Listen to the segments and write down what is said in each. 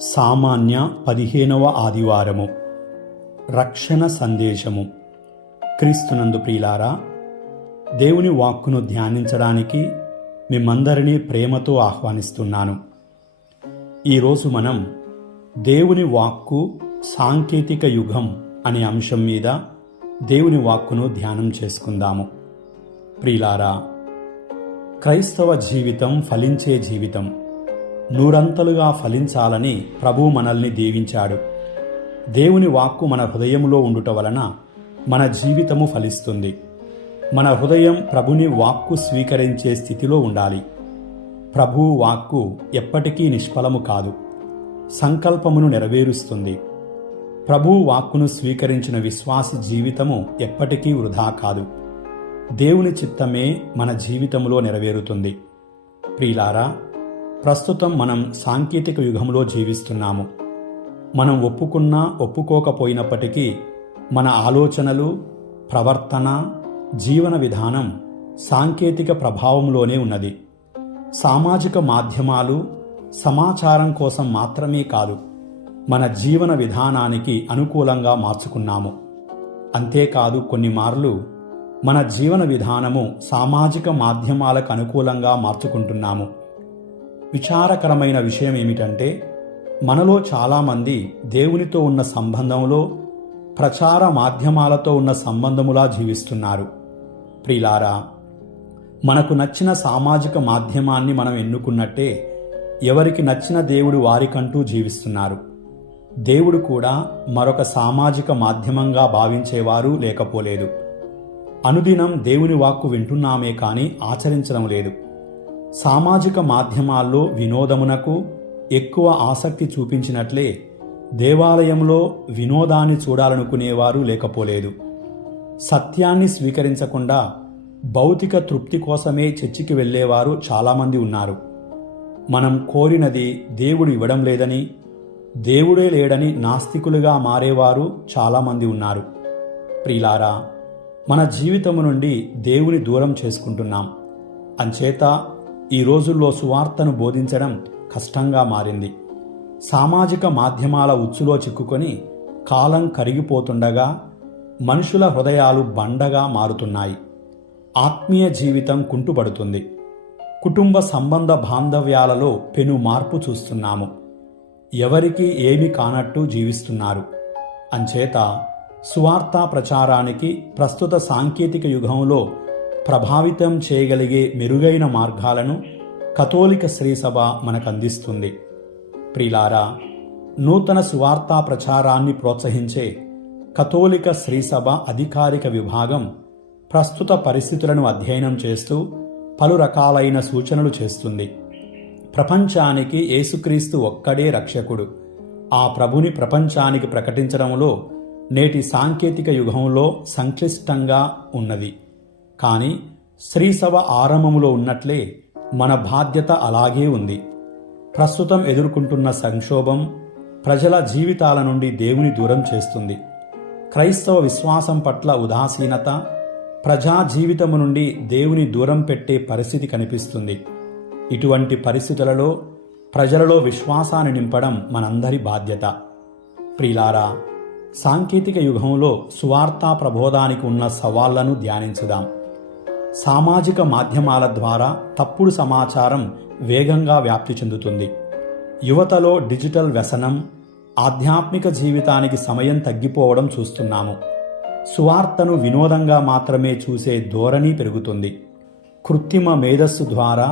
సామాన్య 15వ ఆదివారము. రక్షణ సందేశము. క్రీస్తునందు ప్రియులారా, దేవుని వాక్కును ధ్యానించడానికి మిమ్మందరినీ ప్రేమతో ఆహ్వానిస్తున్నాను. ఈరోజు మనం దేవుని వాక్కు సాంకేతిక యుగం అనే అంశం మీద దేవుని వాక్కును ధ్యానం చేసుకుందాము. ప్రియులారా, క్రైస్తవ జీవితం ఫలించే జీవితం. నూరంతలుగా ఫలించాలని ప్రభువు మనల్ని దీవించాడు. దేవుని వాక్కు మన హృదయంలో ఉండుట వలన మన జీవితము ఫలిస్తుంది. మన హృదయం ప్రభుని వాక్కు స్వీకరించే స్థితిలో ఉండాలి. ప్రభువు వాక్కు ఎప్పటికీ నిష్ఫలము కాదు, సంకల్పమును నెరవేరుస్తుంది. ప్రభువు వాక్కును స్వీకరించిన విశ్వాసి జీవితము ఎప్పటికీ వృధా కాదు. దేవుని చిత్తమే మన జీవితంలో నెరవేరుతుంది. ప్రియులారా, ప్రస్తుతం మనం సాంకేతిక యుగంలో జీవిస్తున్నాము. మనం ఒప్పుకున్నా ఒప్పుకోకపోయినప్పటికీ మన ఆలోచనలు, ప్రవర్తన, జీవన విధానం సాంకేతిక ప్రభావంలోనే ఉన్నది. సామాజిక మాధ్యమాలు సమాచారం కోసం మాత్రమే కాదు, మన జీవన విధానానికి అనుకూలంగా మార్చుకున్నాము. అంతేకాదు, కొన్ని మార్లు మన జీవన విధానము సామాజిక మాధ్యమాలకు అనుకూలంగా మార్చుకుంటున్నాము. విచారకరమైన విషయం ఏమిటంటే, మనలో చాలామంది దేవునితో ఉన్న సంబంధంలో ప్రచార మాధ్యమాలతో ఉన్న సంబంధములా జీవిస్తున్నారు. ప్రియులారా, మనకు నచ్చిన సామాజిక మాధ్యమాన్ని మనం ఎన్నుకున్నట్టే ఎవరికి నచ్చిన దేవుడు వారికంటూ జీవిస్తున్నారు. దేవుడు కూడా మరొక సామాజిక మాధ్యమంగా భావించేవారు లేకపోలేదు. అనుదినం దేవుని వాక్కు వింటున్నామే కానీ ఆచరించడం లేదు. సామాజిక మాధ్యమాల్లో వినోదమునకు ఎక్కువ ఆసక్తి చూపించినట్లే దేవాలయంలో వినోదాన్ని చూడాలనుకునేవారు లేకపోలేదు. సత్యాన్ని స్వీకరించకుండా భౌతిక తృప్తి కోసమే చర్చికి వెళ్ళేవారు చాలామంది ఉన్నారు. మనం కోరినది దేవుడు ఇవ్వడం లేదని, దేవుడే లేడని నాస్తికులుగా మారేవారు చాలామంది ఉన్నారు. ప్రియులారా, మన జీవితము నుండి దేవుని దూరం చేసుకుంటున్నాం. అంచేత ఈ రోజుల్లో సువార్తను బోధించడం కష్టంగా మారింది. సామాజిక మాధ్యమాల ఉచ్చులో చిక్కుకొని కాలం కరిగిపోతుండగా మనుషుల హృదయాలు బండగా మారుతున్నాయి. ఆత్మీయ జీవితం కుంటుపడుతుంది. కుటుంబ సంబంధ బాంధవ్యాలలో పెను మార్పు చూస్తున్నాము. ఎవరికి ఏమి కానట్టు జీవిస్తున్నారు. అంచేత సువార్తా ప్రచారానికి ప్రస్తుత సాంకేతిక యుగంలో ప్రభావితం చేయగలిగే మెరుగైన మార్గాలను కథోలిక శ్రీసభ మనకందిస్తుంది. ప్రియులారా, నూతన సువార్తా ప్రచారాన్ని ప్రోత్సహించే కథోలిక శ్రీసభ అధికారిక విభాగం ప్రస్తుత పరిస్థితులను అధ్యయనం చేస్తూ పలు రకాలైన సూచనలు చేస్తుంది. ప్రపంచానికి యేసుక్రీస్తు ఒక్కడే రక్షకుడు. ఆ ప్రభుని ప్రపంచానికి ప్రకటించడంలో నేటి సాంకేతిక యుగంలో సంక్లిష్టంగా ఉన్నది. కానీ శ్రీసభ ఆరంభములో ఉన్నట్లే మన బాధ్యత అలాగే ఉంది. ప్రస్తుతం ఎదుర్కొంటున్న సంక్షోభం ప్రజల జీవితాల నుండి దేవుని దూరం చేస్తుంది. క్రైస్తవ విశ్వాసం పట్ల ఉదాసీనత ప్రజా జీవితము నుండి దేవుని దూరం పెట్టే పరిస్థితి కనిపిస్తుంది. ఇటువంటి పరిస్థితులలో ప్రజలలో విశ్వాసాన్ని నింపడం మనందరి బాధ్యత. ప్రియులారా, సాంకేతిక యుగంలో సువార్తా ప్రబోధానికి ఉన్న సవాళ్లను ధ్యానించుదాం. సామాజిక మాధ్యమాల ద్వారా తప్పుడు సమాచారం వేగంగా వ్యాప్తి చెందుతుంది. యువతలో డిజిటల్ వ్యసనం, ఆధ్యాత్మిక జీవితానికి సమయం తగ్గిపోవడం చూస్తున్నాము. సువార్తను వినోదంగా మాత్రమే చూసే ధోరణి పెరుగుతుంది. కృత్రిమ మేధస్సు ద్వారా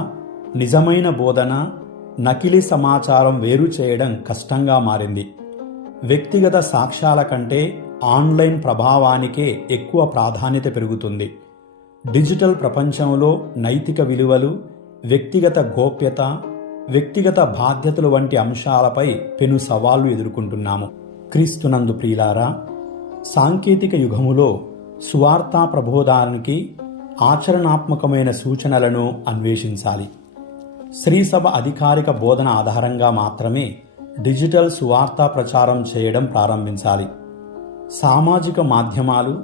నిజమైన బోధన, నకిలీ సమాచారం వేరు చేయడం కష్టంగా మారింది. వ్యక్తిగత సాక్ష్యాల కంటే ఆన్లైన్ ప్రభావానికే ఎక్కువ ప్రాధాన్యత పెరుగుతుంది. డిజిటల్ ప్రపంచంలో నైతిక విలువలు, వ్యక్తిగత గోప్యత, వ్యక్తిగత బాధ్యతలు వంటి అంశాలపై పెను సవాళ్లు ఎదుర్కొంటున్నాము. క్రీస్తునందు ప్రియులారా, సాంకేతిక యుగములో సువార్తా ప్రబోధానికి ఆచరణాత్మకమైన సూచనలను అన్వేషించాలి. శ్రీసభ అధికారిక బోధన ఆధారంగా మాత్రమే డిజిటల్ సువార్తా ప్రచారం చేయడం ప్రారంభించాలి. సామాజిక మాధ్యమాలు,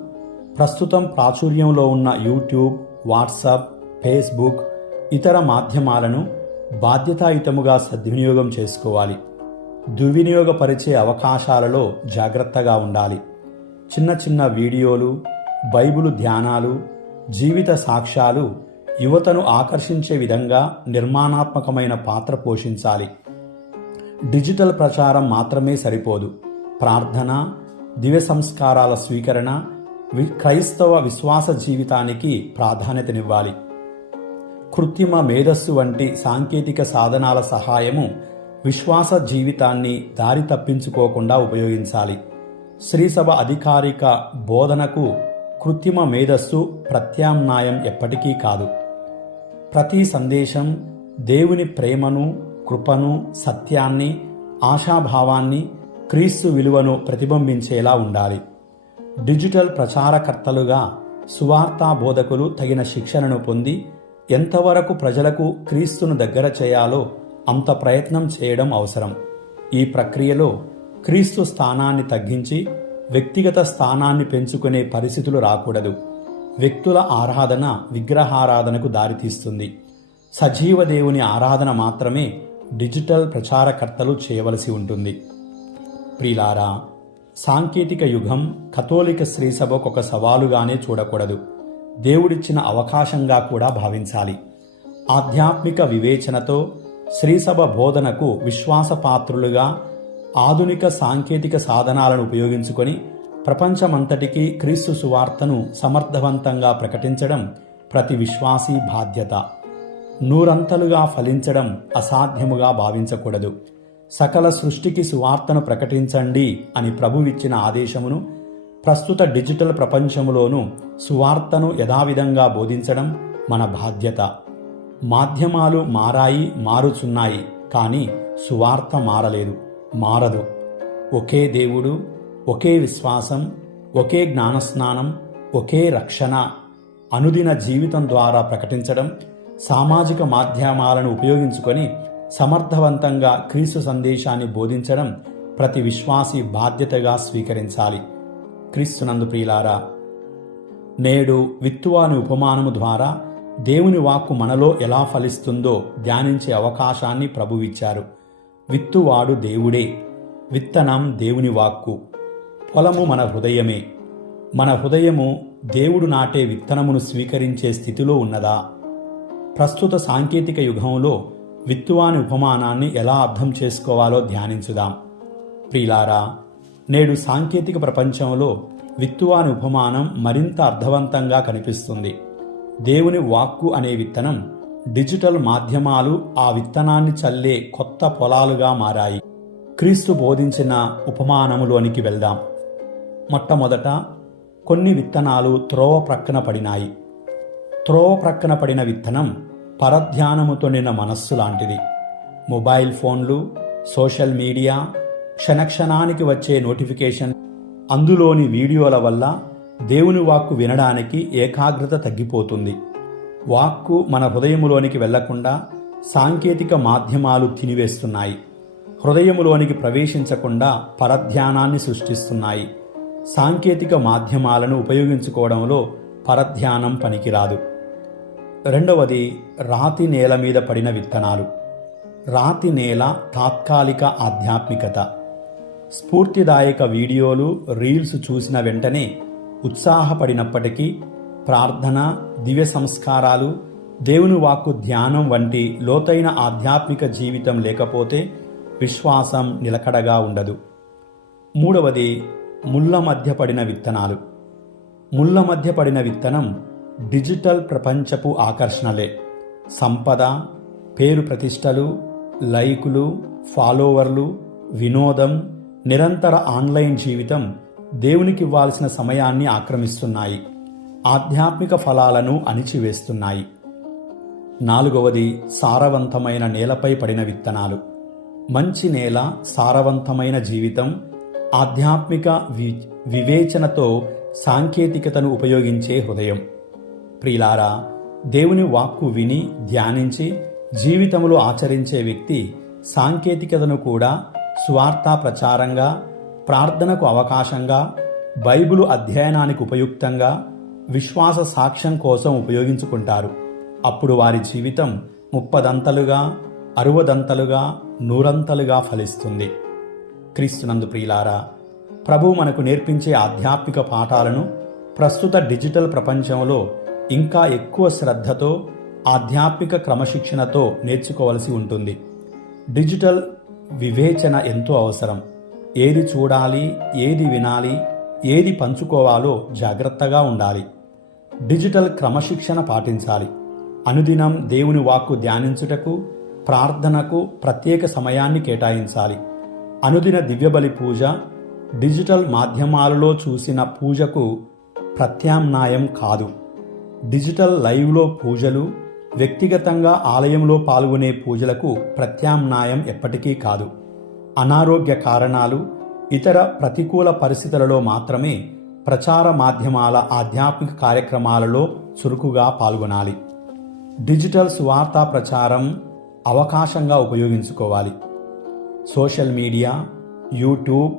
ప్రస్తుతం ప్రాచుర్యంలో ఉన్న యూట్యూబ్, వాట్సాప్, ఫేస్బుక్, ఇతర మాధ్యమాలను బాధ్యతాయుతముగా సద్వినియోగం చేసుకోవాలి. దుర్వినియోగపరిచే అవకాశాలలో జాగ్రత్తగా ఉండాలి. చిన్న చిన్న వీడియోలు, బైబిలు ధ్యానాలు, జీవిత సాక్ష్యాలు యువతను ఆకర్షించే విధంగా నిర్మాణాత్మకమైన పాత్ర పోషించాలి. డిజిటల్ ప్రచారం మాత్రమే సరిపోదు. ప్రార్థన, దివ్య సంస్కారాల స్వీకరణ, క్రైస్తవ విశ్వాస జీవితానికి ప్రాధాన్యతనివ్వాలి. కృత్రిమ మేధస్సు వంటి సాంకేతిక సాధనాల సహాయము విశ్వాస జీవితాన్ని దారి తప్పించుకోకుండా ఉపయోగించాలి. శ్రీసభ అధికారిక బోధనకు కృత్రిమ మేధస్సు ప్రత్యామ్నాయం ఎప్పటికీ కాదు. ప్రతి సందేశం దేవుని ప్రేమను, కృపను, సత్యాన్ని, ఆశాభావాన్ని, క్రీస్తు విలువను ప్రతిబింబించేలా ఉండాలి. డిజిటల్ ప్రచారకర్తలుగా సువార్తా బోధకులు తగిన శిక్షణను పొంది ఎంతవరకు ప్రజలకు క్రీస్తును దగ్గర చేయాలో అంత ప్రయత్నం చేయడం అవసరం. ఈ ప్రక్రియలో క్రీస్తు స్థానాన్ని తగ్గించి వ్యక్తిగత స్థానాన్ని పెంచుకునే పరిస్థితులు రాకూడదు. వ్యక్తుల ఆరాధన విగ్రహారాధనకు దారితీస్తుంది. సజీవ దేవుని ఆరాధన మాత్రమే డిజిటల్ ప్రచారకర్తలు చేయవలసి ఉంటుంది. ప్రియులారా, సాంకేతిక యుగం కథోలిక శ్రీసభకు ఒక సవాలుగానే చూడకూడదు. దేవుడిచ్చిన అవకాశంగా కూడా భావించాలి. ఆధ్యాత్మిక వివేచనతో శ్రీసభ బోధనకు విశ్వాసపాత్రులుగా ఆధునిక సాంకేతిక సాధనాలను ఉపయోగించుకొని ప్రపంచమంతటికీ క్రీస్తు సువార్తను సమర్థవంతంగా ప్రకటించడం ప్రతి విశ్వాసీ బాధ్యత. నూరంతలుగా ఫలించడం అసాధ్యముగా భావించకూడదు. సకల సృష్టికి సువార్తను ప్రకటించండి అని ప్రభువిచ్చిన ఆదేశమును ప్రస్తుత డిజిటల్ ప్రపంచంలోనూ సువార్తను యథావిధంగా బోధించడం మన బాధ్యత. మాధ్యమాలు మారుచున్నాయి, కానీ సువార్త మారదు. ఒకే దేవుడు, ఒకే విశ్వాసం, ఒకే జ్ఞానస్నానం, ఒకే రక్షణ అనుదిన జీవితం ద్వారా ప్రకటించడం, సామాజిక మాధ్యమాలను ఉపయోగించుకొని సమర్థవంతంగా క్రీస్తు సందేశాన్ని బోధించడం ప్రతి విశ్వాసీ బాధ్యతగా స్వీకరించాలి. క్రీస్తునందు ప్రియులారా, నేడు విత్తువాని ఉపమానము ద్వారా దేవుని వాక్కు మనలో ఎలా ఫలిస్తుందో ధ్యానించే అవకాశాన్ని ప్రభువిచ్చారు. విత్తువాడు దేవుడే, విత్తనం దేవుని వాక్కు. పొలము మన హృదయమే. మన హృదయము దేవుడు నాటే విత్తనమును స్వీకరించే స్థితిలో ఉన్నదా? ప్రస్తుత సాంకేతిక యుగంలో విత్తువాని ఉపమానాన్ని ఎలా అర్థం చేసుకోవాలో ధ్యానించుదాం. ప్రియులారా, నేడు సాంకేతిక ప్రపంచంలో విత్తువాని ఉపమానం మరింత అర్థవంతంగా కనిపిస్తుంది. దేవుని వాక్కు అనే విత్తనం, డిజిటల్ మాధ్యమాలు ఆ విత్తనాన్ని చల్లే కొత్త పొలాలుగా మారాయి. క్రీస్తు బోధించిన ఉపమానములోనికి వెళ్దాం. మొట్టమొదట కొన్ని విత్తనాలు త్రోవ ప్రక్కన పడినాయి. త్రోవ ప్రక్కన పడిన విత్తనం పరధ్యానముతో నిన్న మనస్సు లాంటిది. మొబైల్ ఫోన్లు, సోషల్ మీడియా, క్షణక్షణానికి వచ్చే నోటిఫికేషన్, అందులోని వీడియోల వల్ల దేవుని వాక్కు వినడానికి ఏకాగ్రత తగ్గిపోతుంది. వాక్కు మన హృదయములోనికి వెళ్లకుండా సాంకేతిక మాధ్యమాలు తినివేస్తున్నాయి. హృదయములోనికి ప్రవేశించకుండా పరధ్యానాన్ని సృష్టిస్తున్నాయి. సాంకేతిక మాధ్యమాలను ఉపయోగించుకోవడంలో పరధ్యానం పనికిరాదు. రెండవది, రాతి నేల మీద పడిన విత్తనాలు. రాతి నేల తాత్కాలిక ఆధ్యాత్మికత. స్ఫూర్తిదాయక వీడియోలు, రీల్స్ చూసిన వెంటనే ఉత్సాహపడినప్పటికీ ప్రార్థన, దివ్య సంస్కారాలు, దేవుని వాక్కు ధ్యానం వంటి లోతైన ఆధ్యాత్మిక జీవితం లేకపోతే విశ్వాసం నిలకడగా ఉండదు. మూడవది, ముళ్ళ మధ్య పడిన విత్తనాలు. ముళ్ళ మధ్య పడిన విత్తనం డిజిటల్ ప్రపంచపు ఆకర్షణలే. సంపద, పేరు ప్రతిష్టలు, లైకులు, ఫాలోవర్లు, వినోదం, నిరంతర ఆన్లైన్ జీవితం దేవునికివ్వాల్సిన సమయాన్ని ఆక్రమిస్తున్నాయి. ఆధ్యాత్మిక ఫలాలను అణిచివేస్తున్నాయి. నాలుగవది, సారవంతమైన నేలపై పడిన విత్తనాలు. మంచి నేల, సారవంతమైన జీవితం, ఆధ్యాత్మిక వివేచనతో సాంకేతికతను ఉపయోగించే హృదయం. ప్రియులారా, దేవుని వాక్కు విని ధ్యానించి జీవితంలో ఆచరించే వ్యక్తి సాంకేతికతను కూడా స్వార్థ ప్రచారంగా, ప్రార్థనకు అవకాశంగా, బైబిలు అధ్యయనానికి ఉపయుక్తంగా, విశ్వాస సాక్ష్యం కోసం ఉపయోగించుకుంటారు. అప్పుడు వారి జీవితం 30 దంతలుగా, 60 దంతలుగా, 100 దంతలుగా ఫలిస్తుంది. క్రీస్తునందు ప్రియులారా, ప్రభువు మనకు నేర్పించే ఆధ్యాత్మిక పాఠాలను ప్రస్తుత డిజిటల్ ప్రపంచంలో ఇంకా ఎక్కువ శ్రద్ధతో, ఆధ్యాత్మిక క్రమశిక్షణతో నేర్చుకోవలసి ఉంటుంది. డిజిటల్ వివేచన ఎంతో అవసరం. ఏది చూడాలి, ఏది వినాలి, ఏది పంచుకోవాలో జాగ్రత్తగా ఉండాలి. డిజిటల్ క్రమశిక్షణ పాటించాలి. అనుదినం దేవుని వాక్కు ధ్యానించుటకు, ప్రార్థనకు ప్రత్యేక సమయాన్ని కేటాయించాలి. అనుదిన దివ్యబలి పూజ డిజిటల్ మాధ్యమాలలో చూసిన పూజకు ప్రత్యామ్నాయం కాదు. డిజిటల్ లైవ్లో పూజలు వ్యక్తిగతంగా ఆలయంలో పాల్గొనే పూజలకు ప్రత్యామ్నాయం ఎప్పటికీ కాదు. అనారోగ్య కారణాలు, ఇతర ప్రతికూల పరిస్థితులలో మాత్రమే ప్రచార మాధ్యమాల ఆధ్యాత్మిక కార్యక్రమాలలో చురుకుగా పాల్గొనాలి. డిజిటల్ సువార్తా ప్రచారం అవకాశంగా ఉపయోగించుకోవాలి. Social media, YouTube,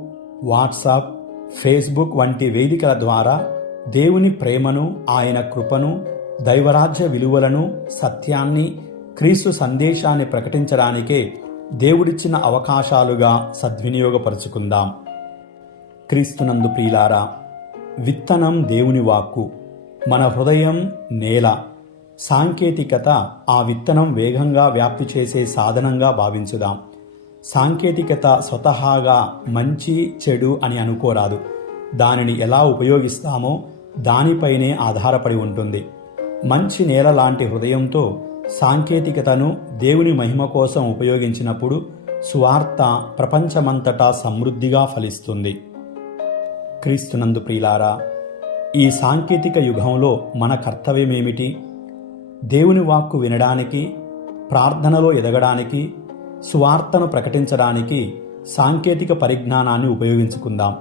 WhatsApp, Facebook వంటి వేదికల ద్వారా దేవుని ప్రేమను, ఆయన కృపను, దైవరాజ్య విలువలను, సత్యాన్ని, క్రీస్తు సందేశాన్ని ప్రకటించడానికే దేవుడిచ్చిన అవకాశాలుగా సద్వినియోగపరుచుకుందాం. క్రీస్తునందు ప్రియులారా, విత్తనం దేవుని వాక్కు, మన హృదయం నేల. సాంకేతికత ఆ విత్తనం వేగంగా వ్యాప్తి చేసే సాధనంగా భావించుదాం. సాంకేతికత స్వతహాగా మంచి చెడు అని అనుకోరాదు. దానిని ఎలా ఉపయోగిస్తామో దానిపైనే ఆధారపడి ఉంటుంది. మంచి నేల లాంటి హృదయంతో సాంకేతికతను దేవుని మహిమ కోసం ఉపయోగించినప్పుడు సువార్త ప్రపంచమంతటా సమృద్ధిగా ఫలిస్తుంది. క్రీస్తునందు ప్రియులారా, ఈ సాంకేతిక యుగంలో మన కర్తవ్యమేమిటి? దేవుని వాక్కు వినడానికి, ప్రార్థనలో ఎదగడానికి, సువార్తను ప్రకటించడానికి సాంకేతిక పరిజ్ఞానాన్ని ఉపయోగించుకుందాం.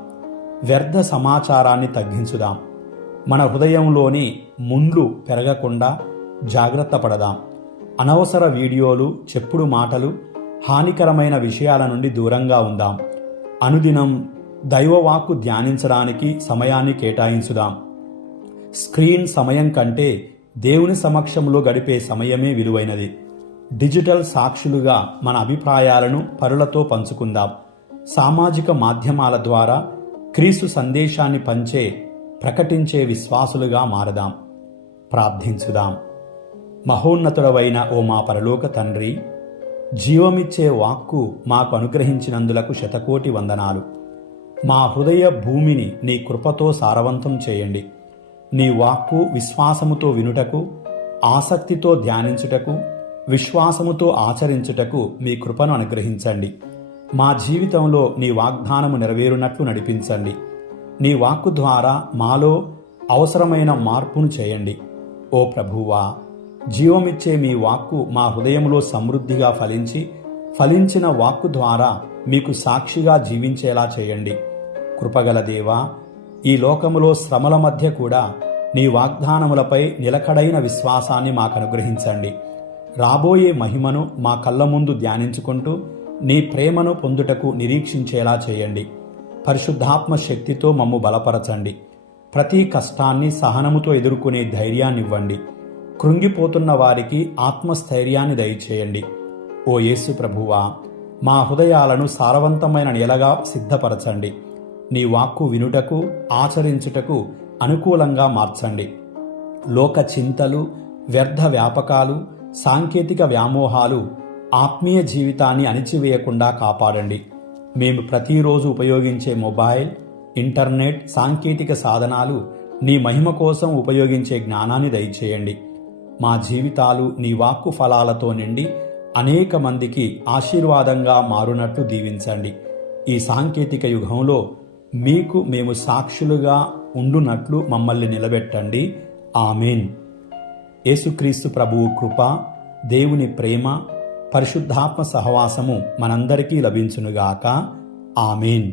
వ్యర్థ సమాచారాన్ని తగ్గించుదాం. మన హృదయంలోని ముండ్లు పెరగకుండా జాగ్రత్త పడదాం. అనవసర వీడియోలు, చెప్పుడు మాటలు, హానికరమైన విషయాల నుండి దూరంగా ఉందాం. అనుదినం దైవవాక్కు ధ్యానించడానికి సమయాన్ని కేటాయించుదాం. స్క్రీన్ సమయం కంటే దేవుని సమక్షంలో గడిపే సమయమే విలువైనది. డిజిటల్ సాక్షులుగా మన అభిప్రాయాలను పరులతో పంచుకుందాం. సామాజిక మాధ్యమాల ద్వారా క్రీస్తు సందేశాన్ని ప్రకటించే విశ్వాసులుగా మారదాం. ప్రార్థించుదాం. మహోన్నతుడవైన ఓ మా పరలోక తండ్రి, జీవమిచ్చే వాక్కు మాకు అనుగ్రహించినందులకు శతకోటి వందనాలు. మా హృదయ భూమిని నీ కృపతో సారవంతం చేయండి. నీ వాక్కు విశ్వాసముతో వినుటకు, ఆసక్తితో ధ్యానించుటకు, విశ్వాసముతో ఆచరించుటకు మీ కృపను అనుగ్రహించండి. మా జీవితంలో నీ వాగ్దానము నెరవేరునట్లు నడిపించండి. నీ వాక్కు ద్వారా మాలో అవసరమైన మార్పును చేయండి. ఓ ప్రభువా, జీవమిచ్చే మీ వాక్కు మా హృదయంలో సమృద్ధిగా ఫలించిన వాక్కు ద్వారా మీకు సాక్షిగా జీవించేలా చేయండి. కృపగల దేవా, ఈ లోకములో శ్రమల మధ్య కూడా నీ వాగ్దానములపై నిలకడైన విశ్వాసాన్ని మాకు అనుగ్రహించండి. రాబోయే మహిమను మా కళ్ళ ముందు ధ్యానించుకుంటూ నీ ప్రేమను పొందుటకు నిరీక్షించేలా చేయండి. పరిశుద్ధాత్మ శక్తితో మమ్ము బలపరచండి. ప్రతి కష్టాన్ని సహనముతో ఎదుర్కొనే ధైర్యాన్నివ్వండి. కృంగిపోతున్న వారికి ఆత్మస్థైర్యాన్ని దయచేయండి. ఓ యేసు ప్రభువా, మా హృదయాలను సారవంతమైన నేలగా సిద్ధపరచండి. నీ వాక్కు వినుటకు, ఆచరించుటకు అనుకూలంగా మార్చండి. లోక చింతలు, వ్యర్థ వ్యాపకాలు, సాంకేతిక వ్యామోహాలు ఆత్మీయ జీవితాన్ని అణిచివేయకుండా కాపాడండి. మేము ప్రతిరోజు ఉపయోగించే మొబైల్, ఇంటర్నెట్, సాంకేతిక సాధనాలు నీ మహిమ కోసం ఉపయోగించే జ్ఞానాన్ని దయచేయండి. మా జీవితాలు నీ వాక్కు ఫలాలతో నిండి అనేక మందికి ఆశీర్వాదంగా మారునట్లు దీవించండి. ఈ సాంకేతిక యుగంలో మీకు మేము సాక్షులుగా ఉండునట్లు మమ్మల్ని నిలబెట్టండి. ఆమేన్. యేసుక్రీస్తు ప్రభువు కృప, దేవుని ప్రేమ, పరిశుద్ధాత్మ సహవాసము మనందరికీ లభించునుగాక. ఆమేన్.